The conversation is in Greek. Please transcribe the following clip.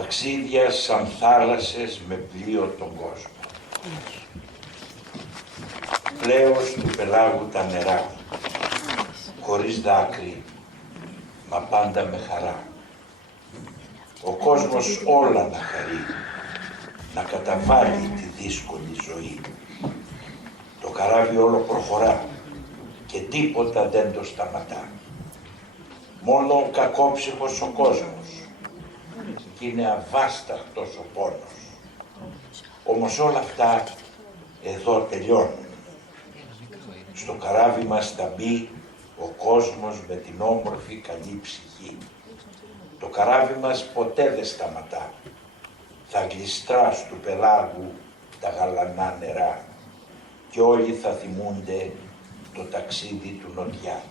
Ταξίδια σαν θάλασσες με πλοίο τον κόσμο. Πλέος του πελάγου τα νερά, χωρίς δάκρυ, μα πάντα με χαρά. Ο κόσμος όλα να χαρεί, να καταβάλει τη δύσκολη ζωή. Το καράβι όλο προχωρά και τίποτα δεν το σταματά. Μόνο ο κακόψυχος ο κόσμος κι είναι αβάσταχτος ο πόνος. Όμως όλα αυτά εδώ τελειώνουν. Στο καράβι μας θα μπει ο κόσμος με την όμορφη καλή ψυχή. Το καράβι μας ποτέ δεν σταματά. Θα γλιστρά στου πελάγου τα γαλανά νερά και όλοι θα θυμούνται το ταξίδι του νοτιά.